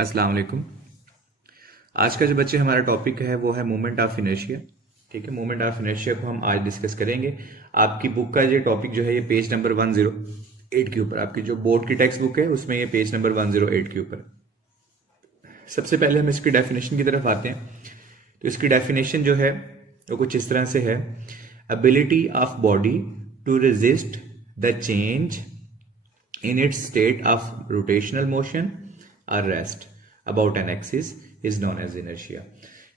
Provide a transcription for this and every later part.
अस्सलाम वालेकुम। आज का जो बच्चे हमारा टॉपिक है वो है मोमेंट ऑफ इनर्शिया। ठीक है, मोमेंट ऑफ इनर्शिया को हम आज डिस्कस करेंगे। आपकी बुक का ये टॉपिक जो है ये पेज नंबर 108 के ऊपर, आपकी जो बोर्ड की टेक्स्ट बुक है उसमें ये पेज नंबर 108 के ऊपर। सबसे पहले हम इसकी डेफिनेशन की तरफ आते हैं। तो इसकी डेफिनेशन जो है वो कुछ इस तरह से है: ability of body to resist the change in its state of rotational motion or rest about an axis is known as inertia।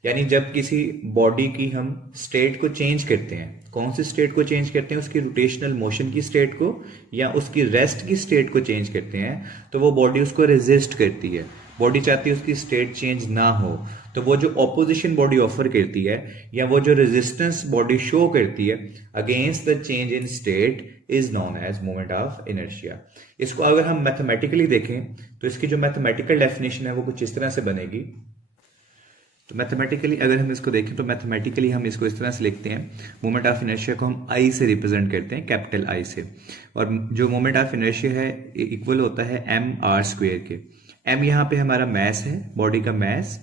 यानी जब किसी बॉडी की हम स्टेट को चेंज करते हैं, कौन सी स्टेट को चेंज करते हैं, उसकी रोटेशनल मोशन की स्टेट को या उसकी रेस्ट की स्टेट को चेंज करते हैं, तो वो बॉडी उसको रेजिस्ट करती है। बॉडी चाहती है उसकी स्टेट चेंज ना हो, तो वो जो ऑपोजिशन बॉडी ऑफर करती है या वो जो रेजिस्टेंस बॉडी शो करती है against the change in state is known as moment of inertia. इसको अगर हम मैथमेटिकली देखें तो इसकी जो मैथमेटिकल डेफिनेशन है वो कुछ इस तरह से बनेगी। तो मैथमेटिकली अगर हम इसको देखें तो मैथमेटिकली हम इसको इस तरह से लिखते हैं, मोमेंट ऑफ इनर्शिया को हम आई से रिप्रेजेंट करते हैं, कैपिटल आई से। और जो मोमेंट ऑफ इनर्शिया है इक्वल होता है एम आर स्क्वेयर के। एम यहाँ पे हमारा मैस है, बॉडी का मैस,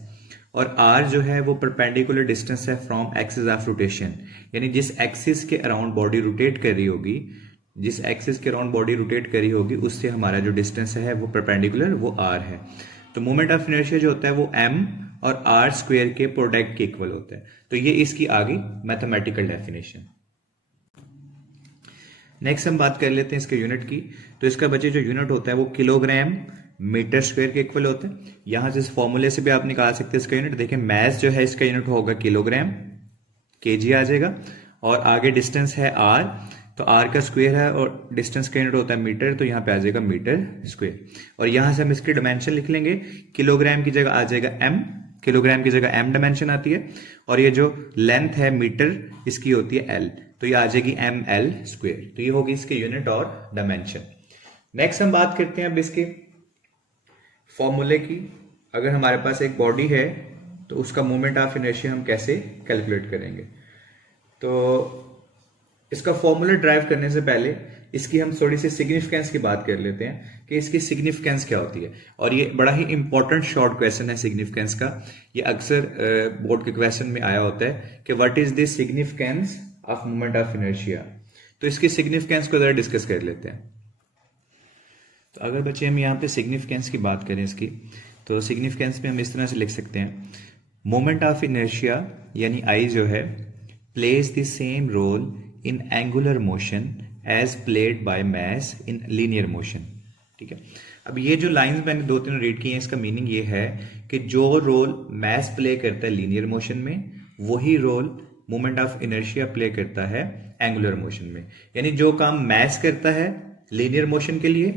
और आर जो है वो परपेंडिकुलर डिस्टेंस है फ्रॉम एक्सिस ऑफ रोटेशन। यानी जिस एक्सिस के अराउंड बॉडी रोटेट कर रही होगी, जिस एक्सिस के अराउंड बॉडी रोटेट करी होगी उससे हमारा जो डिस्टेंस है वो परपेंडिकुलर, वो आर है। तो मोमेंट ऑफ इनर्शिया जो होता है वो एम और आर स्क्वायर के प्रोडक्ट के इक्वल होता है। तो ये इसकी आ गई मैथमेटिकल डेफिनेशन। नेक्स्ट हम बात कर लेते हैं इसके यूनिट की। तो इसका बच्चे जो यूनिट होता है वो किलोग्राम मीटर स्क्वायर के इक्वल होता है। यहां से इस फॉर्मूले से भी आप निकाल सकते हैं इसका यूनिट। देखिए मैस जो है इसका यूनिट होगा किलोग्राम, केजी आ जाएगा, और आगे डिस्टेंस है आर, तो आर का स्क्वायर है और डिस्टेंस का यूनिट होता है मीटर, तो यहाँ पे आ जाएगा मीटर स्क्वायर। और यहां से हम इसकी डायमेंशन लिख लेंगे, किलोग्राम की जगह आ जाएगा एम, किलोग्राम की जगह एम डायमेंशन आती है, और ये जो लेंथ है मीटर इसकी होती है एल, तो ये आ जाएगी एम एल स्क्वायर। तो ये होगी इसके यूनिट और डायमेंशन। नेक्स्ट हम बात करते हैं अब इसके फॉर्मूले की। अगर हमारे पास एक बॉडी है तो उसका मोमेंट ऑफ इनर्शिया हम कैसे कैलकुलेट करेंगे। तो इसका फॉर्मूला ड्राइव करने से पहले इसकी हम थोड़ी सी सिग्निफिकेंस की बात कर लेते हैं कि इसकी सिग्निफिकेंस क्या होती है। और ये बड़ा ही इंपॉर्टेंट शॉर्ट क्वेश्चन है सिग्निफिकेंस का। ये अक्सर बोर्ड के क्वेश्चन में आया होता है कि what is the significance of moment of inertia. तो इसकी सिग्निफिकेंस को जरा डिस्कस कर लेते हैं। तो अगर बच्चे हम यहाँ पे सिग्निफिकेंस की बात करें इसकी, तो सिग्निफिकेंस में हम इस तरह से लिख सकते हैं, मोमेंट ऑफ इनर्शिया यानी आई जो है plays the same role in angular motion as played by mass in linear motion. ठीक है, अब ये जो लाइंस मैंने दो तीन रीड की हैं, इसका मीनिंग ये है कि जो रोल मास प्ले करता है लीनियर मोशन में, वही role moment of inertia play करता है एंगुलर मोशन में। यानी जो काम मास करता है लीनियर मोशन के लिए,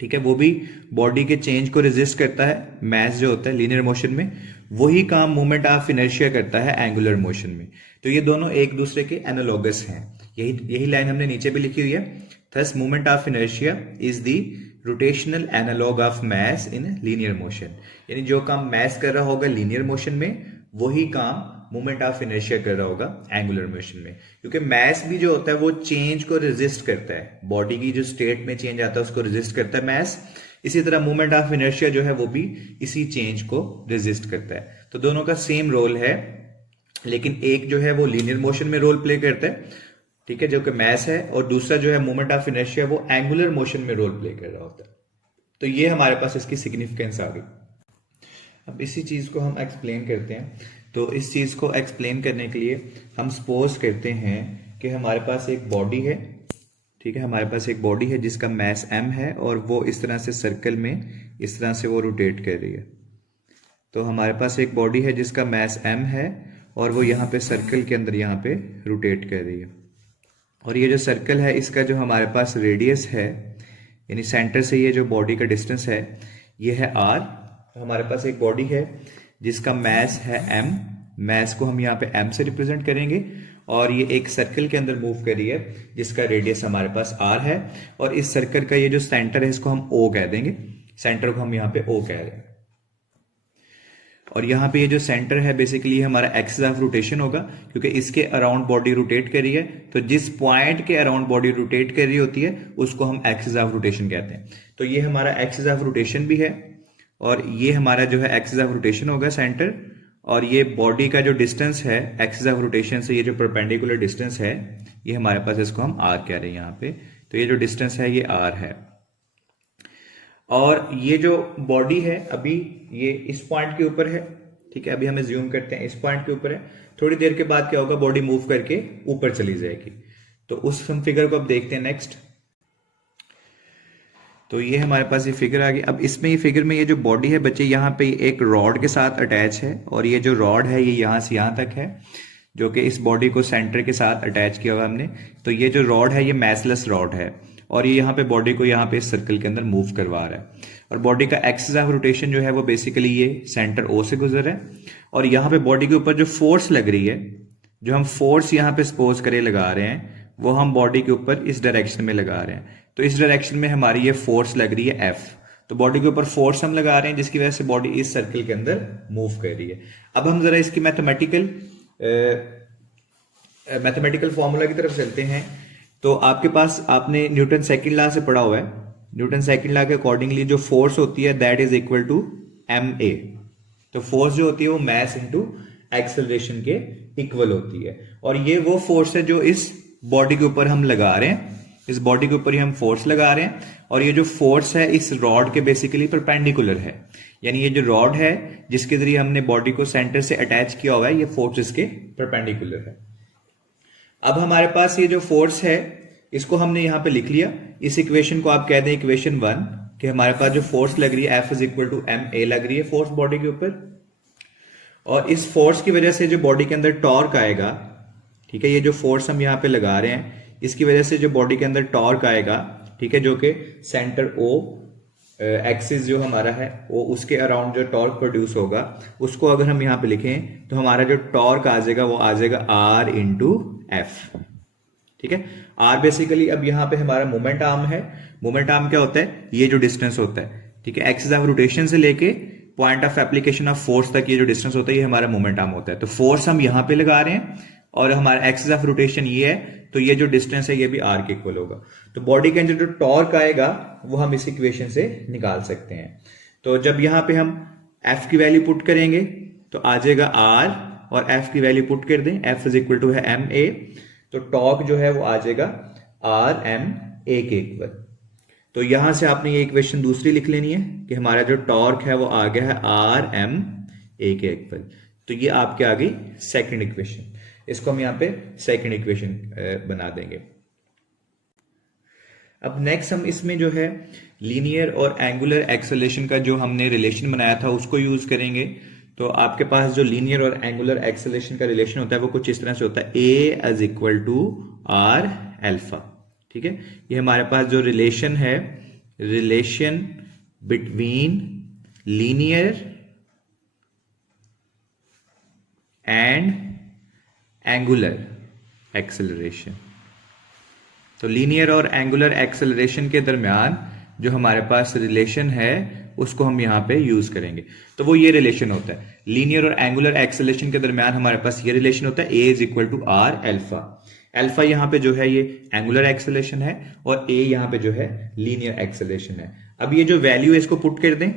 ठीक है, वो भी बॉडी के चेंज को रेजिस्ट करता है, मास जो होता है लीनियर मोशन में, वही काम मोमेंट ऑफ इनर्शिया करता है एंगुलर मोशन में। तो ये दोनों एक दूसरे के एनालॉगस हैं। यही लाइन हमने नीचे भी लिखी हुई है, thus moment of inertia is the rotational analog of mass in linear motion. यानी जो काम मास कर रहा होगा लीनियर मोशन में, वही काम मोमेंट ऑफ इनर्शिया कर रहा होगा एंगुलर मोशन में। क्योंकि मास भी जो होता है वो चेंज को रेजिस्ट करता है, बॉडी की जो स्टेट में चेंज आता है उसको रेजिस्ट करता है मास। इसी तरह मोमेंट ऑफ इनर्शिया जो है वो भी इसी चेंज को रेजिस्ट करता है। तो दोनों का सेम रोल है, लेकिन एक जो है वो लीनियर मोशन में रोल प्ले करता है, ठीक है, जो कि मास है, और दूसरा जो है मोमेंट ऑफ इनर्शिया वो एंगुलर मोशन में रोल प्ले कर रहा होता है। तो ये हमारे पास इसकी सिग्निफिकेंस आ गई। अब इसी चीज को हम एक्सप्लेन करते हैं। तो इस चीज को एक्सप्लेन करने के लिए हम सपोज करते हैं कि हमारे पास एक बॉडी है, ठीक है, हमारे पास एक बॉडी है जिसका मास m है और वो इस तरह से सर्कल में इस तरह से वो रोटेट कर रही है। तो हमारे पास एक बॉडी है जिसका मास m है और वो यहाँ पे सर्कल के अंदर यहाँ पे रोटेट कर रही है। और ये जो सर्कल है इसका जो हमारे पास रेडियस है, यानी सेंटर से ये जो बॉडी का डिस्टेंस है ये है r। हमारे पास एक बॉडी है जिसका मास है m, मास को हम यहाँ पे m से रिप्रेजेंट करेंगे, और ये एक सर्कल के अंदर मूव कर रही है जिसका रेडियस हमारे पास r है, और इस सर्कल का ये जो सेंटर है इसको हम o कह देंगे, सेंटर को हम यहाँ पे o कह रहे हैं। और यहाँ पे ये जो सेंटर है बेसिकली हमारा एक्सिस ऑफ रोटेशन होगा, क्योंकि इसके अराउंड बॉडी रोटेट कर रही है, तो जिस पॉइंट के अराउंड बॉडी रोटेट कर रही होती है उसको हम एक्सिस ऑफ रोटेशन कहते हैं। तो ये हमारा एक्सिस ऑफ रोटेशन भी है, और ये हमारा जो है एक्सिस ऑफ रोटेशन होगा सेंटर, और ये बॉडी का जो डिस्टेंस है एक्सिस ऑफ रोटेशन से, ये जो परपेंडिकुलर डिस्टेंस है, ये हमारे पास इसको हम आर कह रहे हैं यहाँ पे। तो ये जो डिस्टेंस है ये आर है। और ये जो बॉडी है अभी ये इस पॉइंट के ऊपर है, ठीक है। अभी हमें ज्यूम करते हैं, इस पॉइंट के ऊपर है। थोड़ी देर के बाद क्या होगा, बॉडी मूव करके ऊपर चली जाएगी। तो उस फिगर को अब देखते हैं नेक्स्ट। तो ये हमारे पास ये फिगर आ गई। अब इसमें ये फिगर में ये जो बॉडी है बच्चे, यहाँ पे एक रॉड के साथ अटैच है, और ये जो रॉड है ये यहाँ से यहाँ तक है, जो कि इस बॉडी को सेंटर के साथ अटैच किया हुआ हमने। तो ये जो रॉड है ये मैसलेस रॉड है, और ये यहाँ पे बॉडी को यहाँ पे इस सर्कल के अंदर मूव करवा रहा है। और बॉडी का एक्सिस ऑफ रोटेशन जो है वो बेसिकली ये सेंटर ओ से गुजर है। और यहाँ पे बॉडी के ऊपर जो फोर्स लग रही है, जो हम फोर्स यहाँ पे सपोज करे लगा रहे हैं, वो हम बॉडी के ऊपर इस डायरेक्शन में लगा रहे हैं। तो इस डायरेक्शन में हमारी ये फोर्स लग रही है एफ। तो बॉडी के ऊपर फोर्स हम लगा रहे हैं, जिसकी वजह से बॉडी इस सर्कल के अंदर मूव कर रही है। अब हम जरा इसकी मैथमेटिकल फॉर्मूला की तरफ चलते हैं। तो आपके पास, आपने न्यूटन सेकंड लॉ से पढ़ा हुआ है। न्यूटन सेकंड लॉ के अकॉर्डिंगली जो फोर्स होती है that is equal to m a. तो फोर्स जो होती है वो मैस इंटू एक्सेलरेशन के इक्वल होती है। और ये वो फोर्स है जो इस बॉडी के ऊपर हम लगा रहे हैं, इस बॉडी के ऊपर ही हम फोर्स लगा रहे हैं। और ये जो फोर्स है इस रॉड के बेसिकली परपेंडिकुलर है, यानी ये जो रॉड है जिसके जरिए हमने बॉडी को सेंटर से अटैच किया हुआ है, ये फोर्स इसके परपेंडिकुलर है। अब हमारे पास ये जो फोर्स है इसको हमने यहां पे लिख लिया। इस इक्वेशन को आप कह दें इक्वेशन 1, कि हमारे पास जो फोर्स लग रही है F is equal to m a लग रही है फोर्स बॉडी के ऊपर। और इस फोर्स की वजह से जो बॉडी के अंदर टॉर्क आएगा, ठीक है, ये जो फोर्स हम यहाँ पे लगा रहे हैं इसकी वजह से जो बॉडी के अंदर टॉर्क आएगा, ठीक है, जो कि सेंटर ओ एक्सिस जो हमारा है वो उसके अराउंड जो टॉर्क प्रोड्यूस होगा, उसको अगर हम यहाँ पे लिखें तो हमारा जो टॉर्क आ जाएगा वो आ जाएगा आर इंटू एफ। ठीक है, आर बेसिकली अब यहाँ पे हमारा मोमेंट आर्म है। मोमेंट आर्म क्या होता है, ये जो डिस्टेंस होता है, ठीक है, एक्सिस ऑफ रोटेशन से लेके point of application of force तक ये जो डिस्टेंस होता है ये हमारा मोमेंट आर्म होता है। तो फोर्स हम यहाँ पे लगा रहे हैं और हमारा एक्सिस ऑफ रोटेशन ये है, तो ये जो डिस्टेंस है ये भी आर के इक्वल होगा। तो बॉडी के अंदर जो टॉर्क आएगा वो हम इस इक्वेशन से निकाल सकते हैं। तो जब यहां पे हम एफ की वैल्यू पुट करेंगे तो आ जाएगा आर, और एफ की वैल्यू पुट कर दें, एफ इज इक्वल टू है एम ए, तो टॉर्क जो है वो आ जाएगा आर एम ए के इक्वल। तो यहां से आपने ये इक्वेशन दूसरी लिख लेनी है कि हमारा जो टॉर्क है वो आ गया है आर एम ए के इक्वल। तो ये आपके आ गई सेकेंड इक्वेशन। इसको हम यहाँ पे सेकंड इक्वेशन बना देंगे। अब नेक्स्ट हम इसमें जो है लीनियर और एंगुलर एक्सेलरेशन का जो हमने रिलेशन बनाया था उसको यूज करेंगे। तो आपके पास जो लीनियर और एंगुलर एक्सेलरेशन का रिलेशन होता है वो कुछ इस तरह से होता है, A is equal to R alpha. ठीक है, ये हमारे पास जो रिलेशन है, relation between linear and angular acceleration. तो लीनियर और एंगुलर एक्सेलरेशन के दरमियान जो हमारे पास रिलेशन है उसको हम यहां पे यूज करेंगे। तो वो ये रिलेशन होता है, लीनियर और एंगुलर एक्सेलरेशन के दरमियान हमारे पास ये रिलेशन होता है, A is equal to R alpha. Alpha यहां पे जो है ये एंगुलर एक्सेलरेशन है और ए यहां पे जो है लीनियर एक्सेलरेशन है। अब ये जो वैल्यू है इसको पुट कर दें,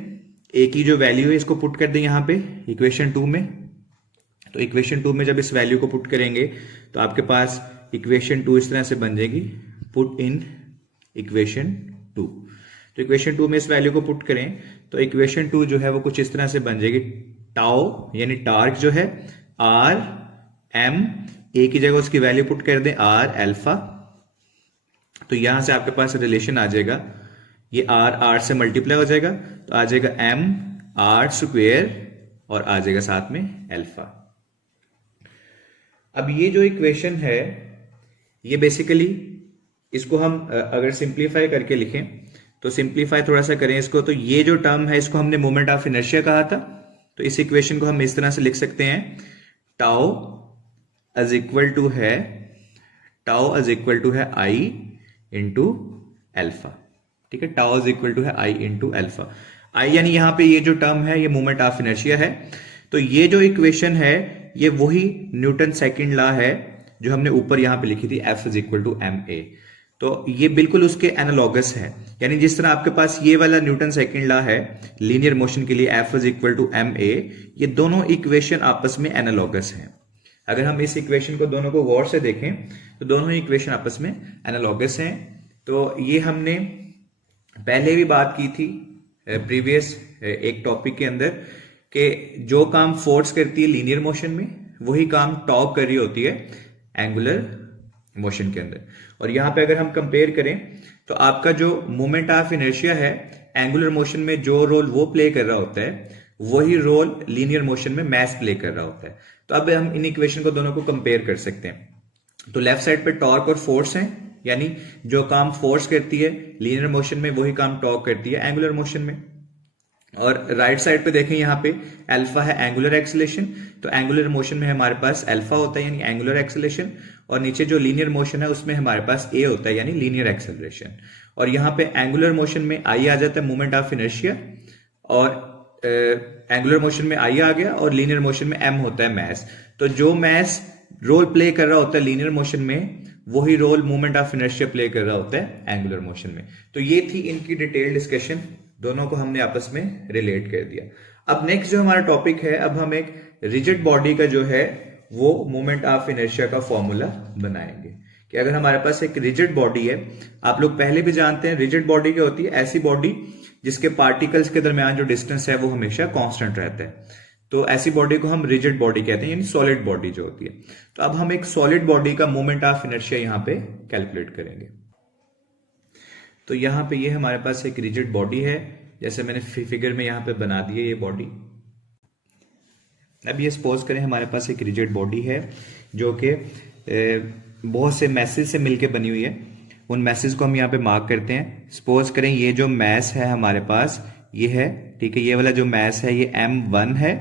ए की जो वैल्यू है इसको पुट कर दें यहां पे इक्वेशन 2 में। तो इक्वेशन 2 में जब इस वैल्यू को पुट करेंगे तो आपके पास इक्वेशन 2 इस तरह से बन जाएगी, पुट इन इक्वेशन 2। तो इक्वेशन 2 में इस वैल्यू को पुट करें तो इक्वेशन 2 जो है वो कुछ इस तरह से बन जाएगी, टाउ यानी टार्क जो है आर एम, ए की जगह उसकी वैल्यू पुट कर दें आर एल्फा। तो यहां से आपके पास रिलेशन आ जाएगा, ये आर आर से मल्टीप्लाई हो जाएगा तो आ जाएगा एम आर स्क्वेयर और आ जाएगा साथ में एल्फा। अब ये जो इक्वेशन है ये बेसिकली इसको हम अगर सिंप्लीफाई करके लिखें तो सिंप्लीफाई थोड़ा सा करें इसको, तो ये जो टर्म है इसको हमने मोमेंट ऑफ इनर्शिया कहा था। तो इस इक्वेशन को हम इस तरह से लिख सकते हैं, टाउ इज इक्वल टू है, टाउ इज इक्वल टू है आई इंटू एल्फा। ठीक है, टाउ इज इक्वल टू है आई इंटू एल्फा। आई यानी यहां पे ये जो टर्म है ये मोमेंट ऑफ इनर्शिया है। तो ये जो इक्वेशन है ये वही न्यूटन सेकंड लॉ है जो हमने ऊपर यहां पे लिखी थी, F is equal to m a. तो ये बिल्कुल उसके एनालॉगस है, यानी जिस तरह आपके पास ये वाला न्यूटन सेकंड लॉ है लीनियर मोशन के लिए, F is equal to ma, ये दोनों इक्वेशन आपस में एनालॉगस हैं। अगर हम इस इक्वेशन को दोनों को गौर से देखें तो दोनों ही इक्वेशन आपस में एनालॉगस हैं। तो ये हमने पहले भी बात की थी प्रीवियस एक टॉपिक के अंदर कि जो काम फोर्स करती है लीनियर मोशन में वही काम टॉर्क कर रही होती है एंगुलर मोशन के अंदर। और यहां पे अगर हम कंपेयर करें तो आपका जो मोमेंट ऑफ इनर्शिया है एंगुलर मोशन में जो रोल वो प्ले कर रहा होता है वही रोल लीनियर मोशन में मास प्ले कर रहा होता है। तो अब हम इन इक्वेशन को दोनों को कंपेयर कर सकते हैं। तो लेफ्ट साइड पे टॉर्क और फोर्स है, यानी जो काम फोर्स करती है लीनियर मोशन में वही काम टॉर्क करती है एंगुलर मोशन में। और राइट साइड पे देखें यहाँ पे अल्फा है एंगुलर एक्सेलेरेशन, तो एंगुलर मोशन में हमारे पास अल्फा होता है यानी एंगुलर एक्सेलेरेशन, और नीचे जो लीनियर मोशन है उसमें हमारे पास ए होता है यानी लीनियर एक्सेलरेशन। और यहाँ पे एंगुलर मोशन में आई आ जाता है मोमेंट ऑफ इनर्शिया, और एंगुलर मोशन में आई आ गया, और लीनियर मोशन में एम होता है मास। तो जो मास रोल प्ले कर रहा होता है लीनियर मोशन में वही role moment of inertia play कर रहा होता है एंगुलर मोशन में। तो ये थी इनकी डिटेल डिस्कशन, दोनों को हमने आपस में रिलेट कर दिया। अब नेक्स्ट जो हमारा टॉपिक है, अब हम एक रिजिड बॉडी का जो है वो मोमेंट ऑफ इनर्शिया का फॉर्मूला बनाएंगे। कि अगर हमारे पास एक रिजिड बॉडी है, आप लोग पहले भी जानते हैं रिजिड बॉडी क्या होती है, ऐसी बॉडी जिसके पार्टिकल्स के दरमियान जो डिस्टेंस है वो हमेशा कांस्टेंट रहता है। तो ऐसी बॉडी को हम रिजिड बॉडी कहते हैं, यानी सॉलिड बॉडी जो होती है। तो अब हम एक सॉलिड बॉडी का मोमेंट ऑफ इनर्शिया यहां पे कैलकुलेट करेंगे। तो यहां पे ये हमारे पास एक रिजिड बॉडी है, जैसे मैंने फिगर में यहां पे बना दी है ये बॉडी। अब ये सपोज करें हमारे पास एक रिजिड बॉडी है जो कि बहुत से मैसेज से मिलकर बनी हुई है। उन मैसेज को हम यहाँ पे मार्क करते हैं। सपोज करें ये जो मैस है हमारे पास ये है, ठीक है, ये वाला जो मैस है ये m1 है,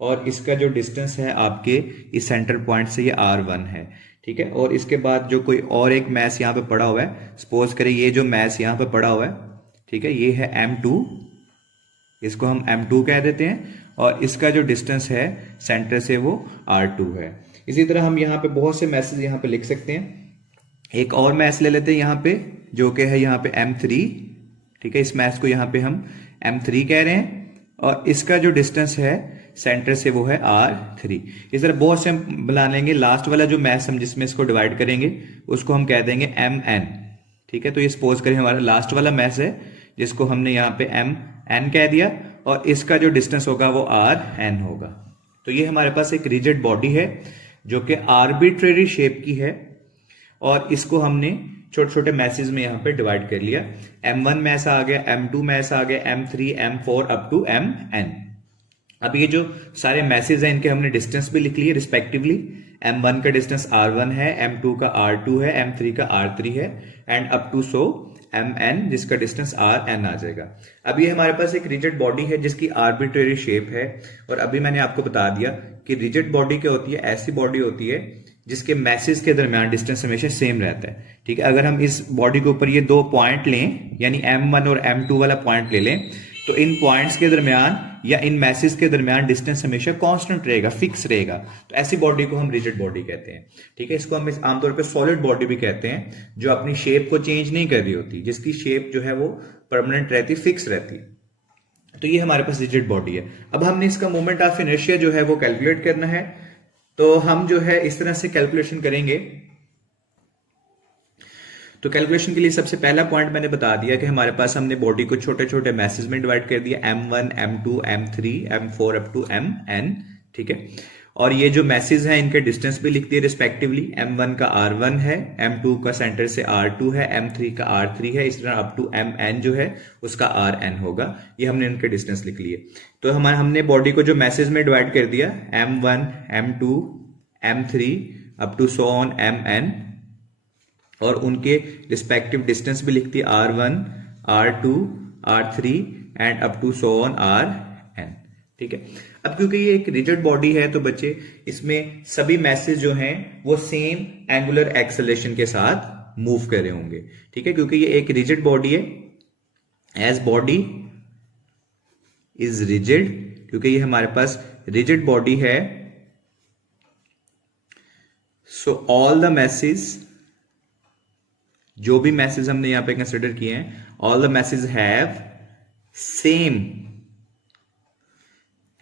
और इसका जो डिस्टेंस है आपके इस सेंटर पॉइंट से ये r1 है, ठीक है। और इसके बाद जो कोई और एक मैस यहाँ पे पड़ा हुआ है, सपोज करें ये जो मैस यहाँ पे पड़ा हुआ है, ठीक है, ये है m2, इसको हम m2 कह देते हैं, और इसका जो डिस्टेंस है सेंटर से वो r2 है। इसी तरह हम यहाँ पे बहुत से मैसेज यहाँ पे लिख सकते हैं। एक और मैस ले लेते हैं यहाँ पे जो कि है यहाँ पे m3, ठीक है, इस मैस को यहाँ पे हम m3 कह रहे हैं, और इसका जो डिस्टेंस है सेंटर से वो है r3। इस तरह बहुत से हम बना लेंगे। लास्ट वाला जो मैस हम जिसमें इसको डिवाइड करेंगे उसको हम कह देंगे mn, ठीक है। तो ये सपोज करें हमारा लास्ट वाला मैस है जिसको हमने यहाँ पे mn कह दिया, और इसका जो डिस्टेंस होगा वो rn होगा। तो ये हमारे पास एक रिजिड बॉडी है जो कि आर्बिट्रेरी शेप की है, और इसको हमने छोटे छोटे मैसेज में यहाँ पे डिवाइड कर लिया। m1 मैस आ गया, m2 मैस आ गया, m3, m4 up to mn। अब ये जो सारे मैसेज हैं इनके हमने डिस्टेंस भी लिख लिए रिस्पेक्टिवली। m1 का डिस्टेंस r1 है, m2 का r2 है, m3 का r3 है, and up to so mn जिसका डिस्टेंस rn आ जाएगा। अब ये हमारे पास एक रिजिड बॉडी है जिसकी आर्बिट्रेरी शेप है, और अभी मैंने आपको बता दिया कि रिजिड बॉडी क्या होती है, ऐसी बॉडी होती है जिसके मैसेज के दरमियान डिस्टेंस हमेशा सेम रहता है, ठीक है। अगर हम इस बॉडी के ऊपर ये दो पॉइंट लें, यानी m1 और m2 वाला पॉइंट ले लें, तो इन पॉइंट्स के दरमियान या इन मैसेज के दरमियान डिस्टेंस हमेशा कांस्टेंट रहेगा, फिक्स रहेगा। तो ऐसी बॉडी को हम रिजिड बॉडी कहते हैं, ठीक है। इसको हम आमतौर पे सॉलिड बॉडी भी कहते हैं, जो अपनी शेप को चेंज नहीं कर रही होती, जिसकी शेप जो है वो परमानेंट रहती, फिक्स रहती। तो ये हमारे पास रिजिड बॉडी है। अब हमने इसका मोमेंट ऑफ इनर्शिया जो है वो कैलकुलेट करना है। तो हम जो है इस तरह से कैलकुलेशन करेंगे। तो कैलकुलेशन के लिए सबसे पहला पॉइंट मैंने बता दिया कि हमारे पास हमने बॉडी को छोटे छोटे मैसेज में डिवाइड कर दिया, m1, m2, m3, m4 up to mn, ठीक है। और ये जो मैसेज हैं इनके डिस्टेंस भी लिख दिए रिस्पेक्टिवली। m1 का r1 है, m2 का सेंटर से r2 है, m3 का r3 है, इस तरह अप टू mn जो है उसका rn होगा। ये हमने इनके डिस्टेंस लिख लिए। तो हमने बॉडी को जो मैसेज में डिवाइड कर दिया, m1, m2, m3 up to so on mn, और उनके रिस्पेक्टिव डिस्टेंस भी लिखती है r1, r2, r3 and up to so on rn, ठीक है। अब क्योंकि ये एक रिजिड बॉडी है तो बच्चे इसमें सभी मैसेज जो हैं वो सेम एंगुलर एक्सेलरेशन के साथ मूव कर रहे होंगे, ठीक है। क्योंकि ये एक रिजिड बॉडी है, एज बॉडी इज रिजिड, क्योंकि ये हमारे पास रिजिड बॉडी है, सो ऑल द मैसेज जो भी मैसेज हमने यहां पे कंसिडर किए हैं, all the message have same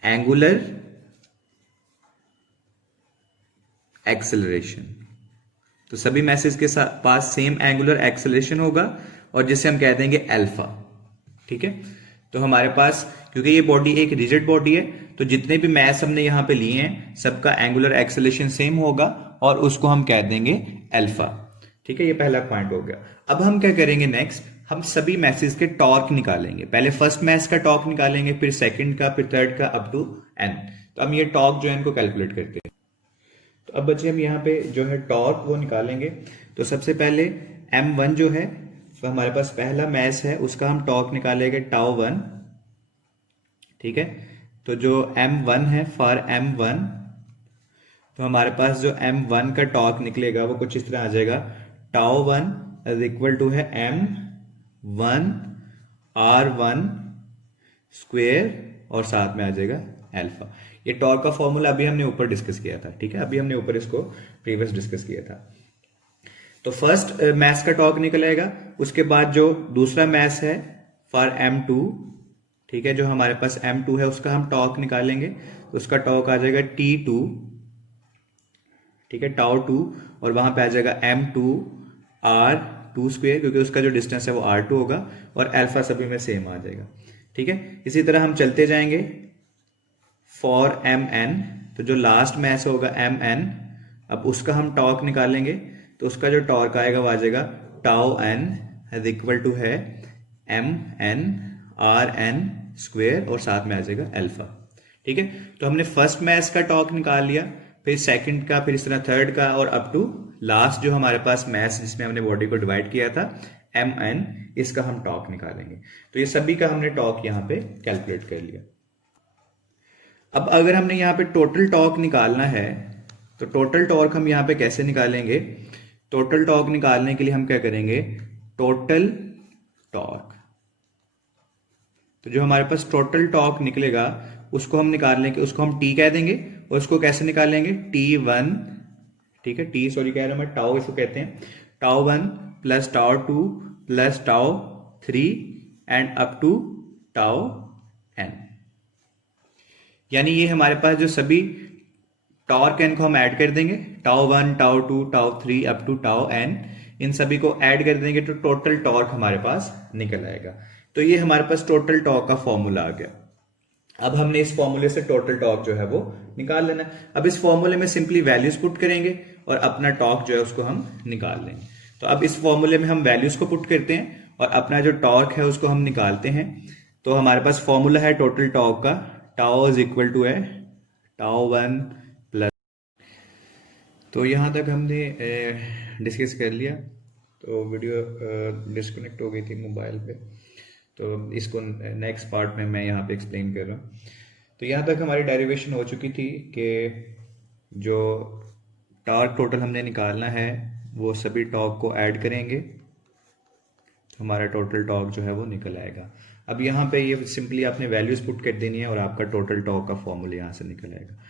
angular acceleration. तो सभी मैसेज के पास सेम एंगुलर एक्सेलरेशन होगा और जिसे हम कह देंगे अल्फा। ठीक है, तो हमारे पास क्योंकि ये बॉडी एक रिजिड बॉडी है, तो जितने भी मैस हमने यहां पे लिए हैं सबका एंगुलर एक्सेलरेशन सेम होगा और उसको हम कह देंगे अल्फा। ठीक है, ये पहला पॉइंट हो गया। अब हम क्या करेंगे नेक्स्ट, हम सभी मैसेज के टॉर्क निकालेंगे। पहले फर्स्ट मैस का टॉर्क निकालेंगे, फिर सेकंड का, फिर थर्ड का, अप टू एन। तो हम ये टॉर्क जो है इनको कैलकुलेट करते हैं। तो अब बच्चे हम यहाँ पे जो है टॉर्क वो निकालेंगे। तो सबसे पहले m1 जो है, तो हमारे पास पहला मैस है, उसका हम टॉर्क निकालेंगे टाउ 1। ठीक है, तो जो m1 है फॉर m1, तो हमारे पास जो m1 का टॉर्क निकलेगा वो कुछ इस तरह आ जाएगा, टाउ 1 इज इक्वल टू है m1 r1 स्क्वेयर और साथ में आ जाएगा अल्फा। ये टॉर्क का फॉर्मूला अभी हमने ऊपर डिस्कस किया था। ठीक है, अभी हमने ऊपर इसको प्रीवियस डिस्कस किया था। तो फर्स्ट मैस का टॉर्क निकल आएगा, उसके बाद जो दूसरा मैस है फॉर m2, ठीक है, जो हमारे पास m2 है उसका हम टॉर्क निकालेंगे। तो उसका टॉर्क आ जाएगा t2, ठीक है, टाउ 2, और वहां पे आ जाएगा m2 r2 स्क्वेयर, क्योंकि उसका जो डिस्टेंस है वो r2 होगा, और अल्फा सभी में सेम आ जाएगा। ठीक है, इसी तरह हम चलते जाएंगे फॉर mn। तो जो लास्ट मैस होगा mn, अब उसका हम टॉर्क निकालेंगे। तो उसका जो टॉर्क आएगा वो आ जाएगा tau n is equal to है mn rn स्क्वेयर और साथ में आ जाएगा अल्फा। ठीक है, तो हमने फर्स्ट मैस का टॉर्क निकाल लिया, फिर सेकंड का, फिर इस तरह थर्ड का, और अप टू लास्ट जो हमारे पास मैस जिसमें हमने बॉडी को डिवाइड किया था mn, इसका हम टॉर्क निकालेंगे। तो ये सभी का हमने टॉर्क यहाँ पे कैलकुलेट कर लिया। अब अगर हमने यहाँ पे टोटल टॉर्क निकालना है, तो टोटल टॉर्क हम यहाँ पे कैसे निकालेंगे? टोटल टॉर्क निकालने के लिए हम क्या करेंगे, टोटल टॉर्क, तो जो हमारे पास टोटल टॉर्क निकलेगा उसको हम निकालने के, उसको हम टी कह देंगे, और उसको कैसे निकालेंगे, T1, ठीक है, टी सॉरी कह रहा हूं मैं, टाउ इसको कहते हैं, tau 1 plus tau 2 plus tau 3 and up to tau n। यानी ये हमारे पास जो सभी टॉर्क n को हम ऐड कर देंगे, tau 1 tau 2 tau 3 up to tau n, इन सभी को ऐड कर देंगे तो टोटल टॉर्क हमारे पास निकल आएगा। तो ये हमारे पास टोटल टॉर्क का फॉर्मूला आ गया। अब हमने इस फॉर्मूले से टोटल टॉर्क जो है वो निकाल लेना है। अब इस फॉर्मूले में सिंपली वैल्यूज पुट करेंगे और अपना टॉर्क जो है उसको हम निकाल लेंगे। तो अब इस फॉर्मूले में हम वैल्यूज को पुट करते हैं और अपना जो टॉर्क है उसको हम निकालते हैं। तो हमारे पास फॉर्मूला है टोटल टॉर्क का, टाउ इज इक्वल टू है टाउ 1 प्लस। तो यहाँ तक हमने डिस्कस कर लिया। तो वीडियो डिस्कनेक्ट हो गई थी मोबाइल पे, तो इसको नेक्स्ट पार्ट में मैं यहाँ पे एक्सप्लेन कर रहा हूँ। तो यहाँ तक हमारी डेरिवेशन हो चुकी थी कि जो टॉर्क टोटल हमने निकालना है वो सभी टॉर्क को ऐड करेंगे, तो हमारा टोटल टॉर्क जो है वो निकल आएगा। अब यहाँ पे ये सिंपली आपने वैल्यूज पुट कर देनी है और आपका टोटल टॉर्क का फॉर्मूला यहाँ से निकल आएगा।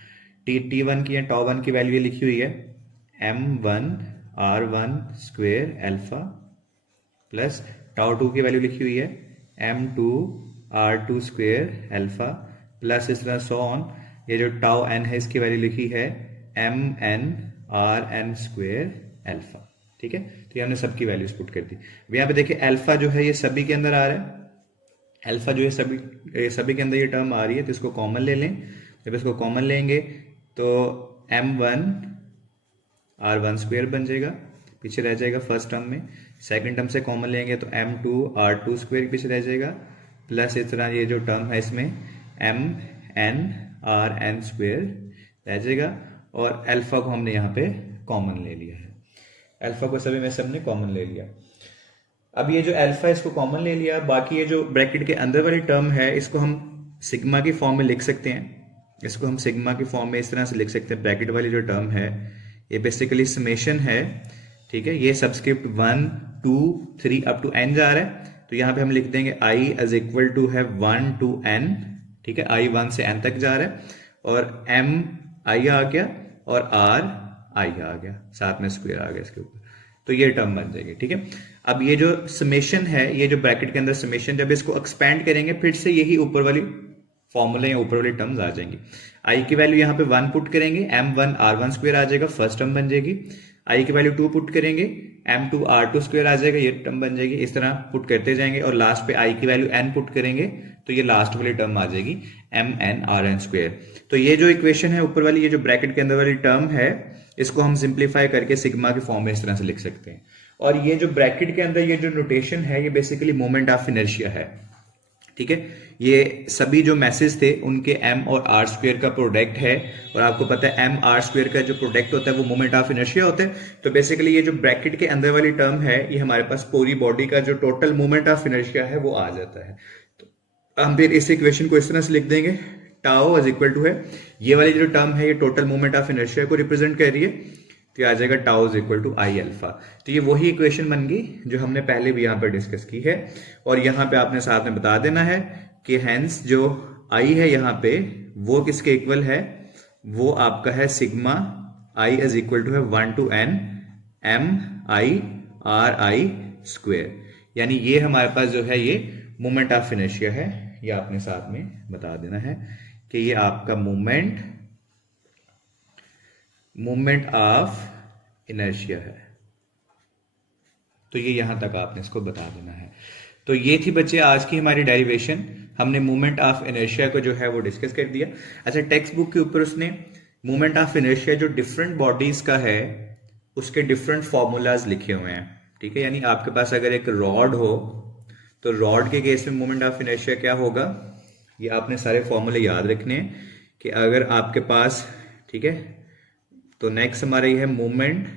T1 की, टाउ 1 की वैल्यू लिखी हुई है m1 r1 square alpha, plus tau 2 की वैल्यू लिखी हुई है m2 r2 square alpha, plus इस तरह सो ऑन। ये जो टाउ n है इसकी वैल्यू लिखी है mn rn स्क्वेयर अल्फा। ठीक है, तो ये हमने सबकी वैल्यूज पुट कर दी। अब यहाँ पे देखिए अल्फा जो है ये सभी के अंदर आ रहा है, अल्फा जो है सभी के अंदर ये टर्म आ रही है, तो इसको कॉमन ले लें। जब इसको कॉमन लेंगे तो m1 r1 स्क्वेयर बन जाएगा, पीछे रह जाएगा फर्स्ट टर्म में। सेकंड टर्म से कॉमन लेंगे तो m2 r2 स्क्वेयर पीछे रह जाएगा, प्लस इस तरह ये जो टर्म है इसमें mn rn स्क्वेयर रह जाएगा, और अल्फा को हमने यहाँ पे कॉमन ले लिया है। अल्फा को सभी में से हमने कॉमन ले लिया। अब ये जो अल्फा है इसको कॉमन ले लिया, बाकी ये जो ब्रैकेट के अंदर वाली टर्म है इसको हम सिग्मा की फॉर्म में लिख सकते हैं। इसको हम सिग्मा की फॉर्म में इस तरह से लिख सकते हैं, ब्रैकेट वाली जो टर्म है ये बेसिकली समेशन है। ठीक है, ये सबस्क्रिप्ट 1 2 3 अप टू n जा रहा है, तो यहाँ पे हम लिख देंगे i इज इक्वल टू है 1 to n। ठीक है, i 1 से n तक जा रहा है, और m i आ गया और r i आ गया, साथ में स्क्वायर आ गया इसके ऊपर। तो ये टर्म बन जाएगी। ठीक है, अब ये जो समेशन है, ये जो ब्रैकेट के अंदर समेशन, जब इसको एक्सपेंड करेंगे फिर से यही ऊपर वाली फॉर्मूला या ऊपर वाली टर्म्स आ जाएंगी। आई की वैल्यू यहाँ पे 1 पुट करेंगे, m1r1 स्क्वायर आ जाएगा, फर्स्ट टर्म बन जाएगी। आई की वैल्यू 2 पुट करेंगे, m2r2 स्क्वायर आ जाएगा, ये टर्म बन जाएगी। इस तरह पुट करते जाएंगे और लास्ट पे आई की वैल्यू n पुट करेंगे तो ये लास्ट वाली टर्म आ जाएगी mn/n स्क्वायर। तो ये जो इक्वेशन है ऊपर वाली, ये जो ब्रैकेट के अंदर वाली टर्म है, इसको हम सिंप्लीफाई करके सिग्मा के फॉर्म में इस तरह से लिख सकते हैं। और ये जो ब्रैकेट के अंदर ये जो नोटेशन है, ये बेसिकली मोमेंट ऑफ इनर्शिया है। ठीक है, ये सभी जो मैसेज थे उनके m और r स्क्वायर का प्रोडक्ट है, और आपको पता है m r स्क्वायर का जो प्रोडक्ट होता है वो मोमेंट ऑफ इनर्शिया होता है। तो बेसिकली ये जो ब्रैकेट के अंदर वाली टर्म है, ये हमारे पास पूरी बॉडी का जो टोटल मोमेंट ऑफ इनर्शिया है वो आ जाता है। तो हम फिर इस इक्वेशन को इस तरह से लिख देंगे, टाउ इज इक्वल टू है, ये वाली जो टर्म है ये टोटल मोमेंट ऑफ इनर्शिया को रिप्रेजेंट कर रही है, तो ये आ जाएगा tau is equal to I alpha. तो ये वही इक्वेशन बन गई जो हमने पहले भी यहाँ पर डिस्कस की है। और यहाँ पे आपने साथ में बता देना है कि हेंस जो आई है यहाँ पे वो किसके इक्वल है, वो आपका है sigma I is equal to है 1 to n m/i/r/i स्क्वेयर। यानी ये हमारे पास जो है ये मोमेंट ऑफ इनर्शिया है। ये आपने साथ में बता देना है कि ये आपका मोमेंट ऑफ इनर्शिया है। तो ये यहां तक आपने इसको बता देना है। तो ये थी बच्चे आज की हमारी डेरिवेशन। हमने मोमेंट ऑफ इनर्शिया को जो है वो डिस्कस कर दिया। अच्छा, टेक्स्ट बुक के ऊपर उसने मोमेंट ऑफ इनर्शिया जो डिफरेंट बॉडीज का है उसके डिफरेंट फॉर्मूलाज लिखे हुए हैं। ठीक है, यानी आपके पास अगर एक रॉड हो तो रॉड के केस में मोमेंट ऑफ इनर्शिया क्या होगा, ये आपने सारे फॉर्मूले याद रखने हैं कि अगर आपके पास, ठीक है, तो नेक्स्ट हमारा ये है moment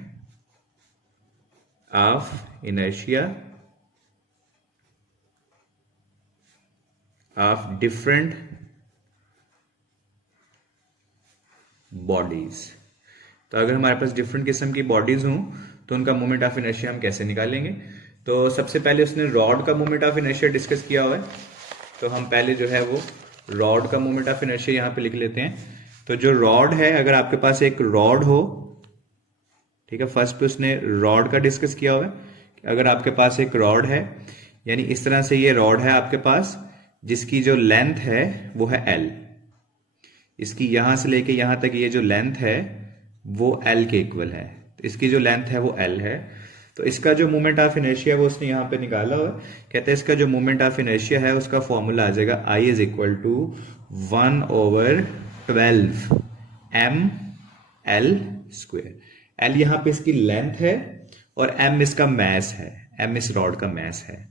of inertia of different bodies. तो अगर हमारे पास डिफरेंट किस्म की बॉडीज हों तो उनका मोमेंट ऑफ इनर्शिया हम कैसे निकालेंगे। तो सबसे पहले उसने रॉड का मोमेंट ऑफ इनर्शिया डिस्कस किया हुआ है, तो हम पहले जो है वो रॉड का मोमेंट ऑफ इनर्शिया यहाँ पे लिख लेते हैं। तो जो रॉड है, अगर आपके पास एक रॉड हो, ठीक है, फर्स्ट पे उसने रॉड का डिस्कस किया हुआ है कि अगर आपके पास एक रॉड है, यानी इस तरह से ये रॉड है आपके पास, जिसकी जो लेंथ है वो है L, इसकी यहां से लेके यहां तक ये जो लेंथ है वो L के इक्वल है, तो इसकी जो लेंथ है वो L है। तो इसका जो मोमेंट ऑफ इनर्शिया वो उसने यहाँ पे निकाला हुआ है, कहते हैं इसका जो मोमेंट ऑफ इनर्शिया है उसका फॉर्मूला आ जाएगा I is equal to 1/12 ml square. L यहाँ पे इसकी लेंथ है और m इसका मैस है, m इस रॉड का मैस है।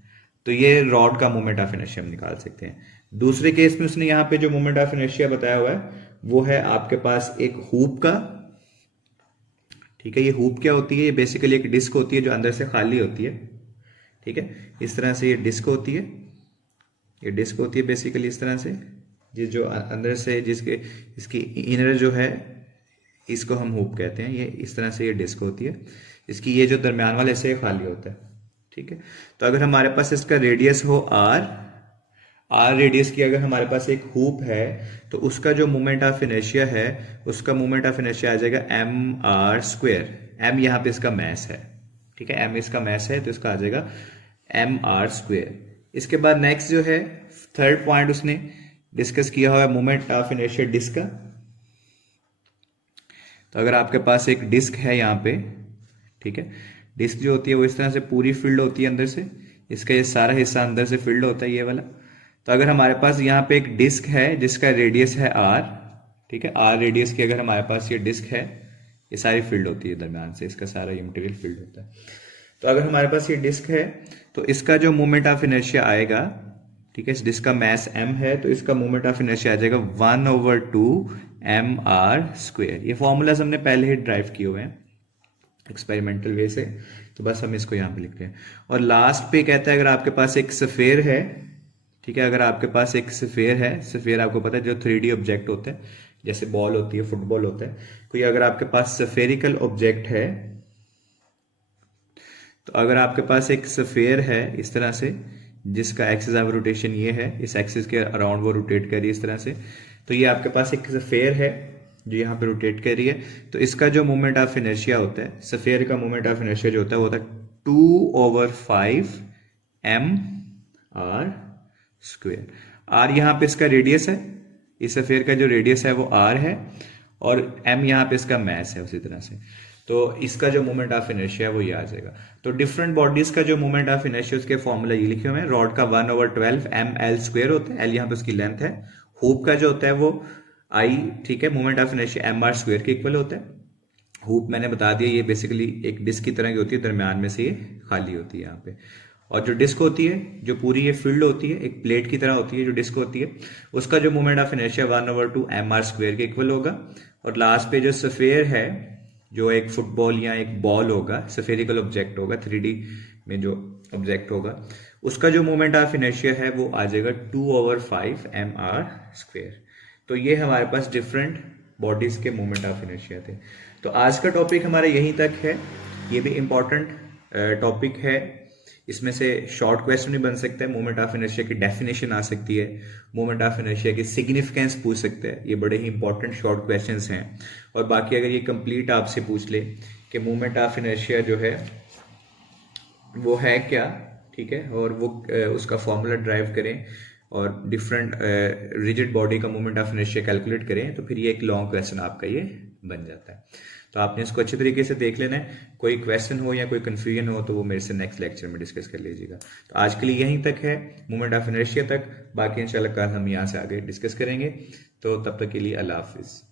तो ये रॉड का मोमेंट ऑफ इनर्शिया हम निकाल सकते हैं। दूसरे केस में उसने यहाँ पे जो मोमेंट ऑफ इनर्शिया बताया हुआ है वो है आपके पास एक हूप का। ठीक है, ये हूप क्या होती है, ये बेसिकली एक डिस्क होती है जो अंदर से खाली होती है। ठीक है, इस तरह से ये डिस्क होती है, ये डिस्क होती है बेसिकली इस तरह से, ये जो अंदर से जिसके इसकी इनर जो है इसको हम हूप कहते हैं। ये इस तरह से ये डिस्क होती है, इसकी ये जो दरमियान वाला हिस्सा खाली होता है। ठीक है, तो अगर हमारे पास इसका रेडियस हो आर रेडियस की अगर हमारे पास एक हूप है तो उसका जो मोमेंट ऑफ इनर्शिया है उसका मोमेंट ऑफ इनर्शिया आ जाएगा mr स्क्वायर। m यहाँ पे इसका मैस है, ठीक है, m इसका मैस है तो इसका आ जाएगा mr स्क्वायर। इसके बाद नेक्स्ट जो है थर्ड पॉइंट उसने डिस्कस किया हुआ है मोमेंट ऑफ इनर्शिया डिस्क का। तो अगर आपके पास एक डिस्क है यहाँ पे, ठीक है, डिस्क जो होती है वो इस तरह से पूरी फील्ड होती है अंदर से, इसका ये सारा हिस्सा अंदर से फील्ड होता है ये वाला। तो अगर हमारे पास यहाँ पे एक डिस्क है जिसका रेडियस है r, ठीक है, r रेडियस की अगर हमारे पास ये डिस्क है, ये सारी फील्ड होती है दरम्यान से, इसका सारा ये मटेरियल फील्ड होता है। तो अगर हमारे पास ये डिस्क है तो इसका जो मोमेंट ऑफ इनर्शिया आएगा, ठीक है, इस डिस्क का मैस m है तो इसका मोमेंट ऑफ इनर्शिया आ जाएगा 1/2 mr स्क्वायर। ये फॉर्मूलाज हमने पहले ही ड्राइव किए हुए हैं एक्सपेरिमेंटल वे से, तो बस हम इसको यहाँ पे लिखते हैं। और लास्ट पे कहता है अगर आपके पास एक सफेयर है, ठीक है, अगर आपके पास एक सफेयर है, सफेयर आपको पता है जो 3D ऑब्जेक्ट होते हैं, जैसे बॉल होती है, फुटबॉल होता है, कोई अगर आपके पास सफेरिकल ऑब्जेक्ट है, तो अगर आपके पास एक सफेयर है इस तरह से जिसका एक्सिस ऑफ रोटेशन ये है, इस एक्सिस के अराउंड वो रोटेट कर रही है इस तरह से, तो ये आपके पास एक सफेयर है जो यहाँ पे रोटेट कर रही है, तो इसका जो मोमेंट ऑफ इनर्शिया होता है, सफेयर का मोमेंट ऑफ इनर्शिया जो होता है वो होता है 2/5 mr स्क्वेयर। आर यहाँ पे इसका रेडियस है, इस सफेयर का जो रेडियस है वो आर है, और m यहाँ पे इसका मैस है उसी तरह से। तो इसका जो मोमेंट ऑफ इनर्शिया है वो ये आ जाएगा। तो डिफरेंट बॉडीज का जो मोमेंट ऑफ इनर्शिया उसके फॉर्मूला ये लिखे हुए हैं। रॉड का 1/12 ml स्क्वेयर होता है, एल यहाँ पे उसकी लेंथ है। हुप का जो होता है वो आई, ठीक है, moment of inertia mr square के इक्वल होता है। हुप मैंने बता दिया ये बेसिकली एक डिस्क की तरह की होती है, दरम्यान में से ये खाली होती है यहाँ पे। और जो डिस्क होती है, जो पूरी ये फील्ड होती है, एक प्लेट की तरह होती है जो डिस्क होती है, उसका जो moment of inertia 1/2 mr square के इक्वल होगा। और लास्ट पे जो सफेयर है, जो एक फुटबॉल या एक बॉल होगा, सफेरिकल ऑब्जेक्ट होगा, 3D में जो ऑब्जेक्ट होगा, उसका जो मोमेंट ऑफ इनर्शिया है वो आ जाएगा 2/5 mr स्क्वेयर। तो ये हमारे पास डिफरेंट बॉडीज के मोमेंट ऑफ इनर्शिया थे। तो आज का टॉपिक हमारा यहीं तक है। ये भी इंपॉर्टेंट टॉपिक है, इसमें से शॉर्ट क्वेश्चन भी बन सकता है। मोमेंट ऑफ इनर्शिया की डेफिनेशन आ सकती है, मोमेंट ऑफ इनर्शिया की सिग्निफिकेंस पूछ सकते हैं। ये बड़े ही इंपॉर्टेंट शॉर्ट क्वेश्चंस हैं। और बाकी अगर ये कंप्लीट आपसे पूछ ले कि मोमेंट ऑफ इनर्शिया जो है वो है क्या, ठीक है, और वो उसका फॉर्मूला ड्राइव करें और डिफरेंट रिजिड बॉडी का मोमेंट ऑफ इनर्शिया कैलकुलेट करें, तो फिर ये एक लॉन्ग क्वेश्चन आपका ये बन जाता है। तो आपने इसको अच्छे तरीके से देख लेना है। कोई क्वेश्चन हो या कोई कंफ्यूजन हो तो वो मेरे से नेक्स्ट लेक्चर में डिस्कस कर लीजिएगा। तो आज के लिए यहीं तक है, मोमेंट ऑफ इनर्शिया तक। बाकी इंशाल्लाह कल हम यहाँ से आगे डिस्कस करेंगे। तो तब तक के लिए अल्लाह हाफिज़।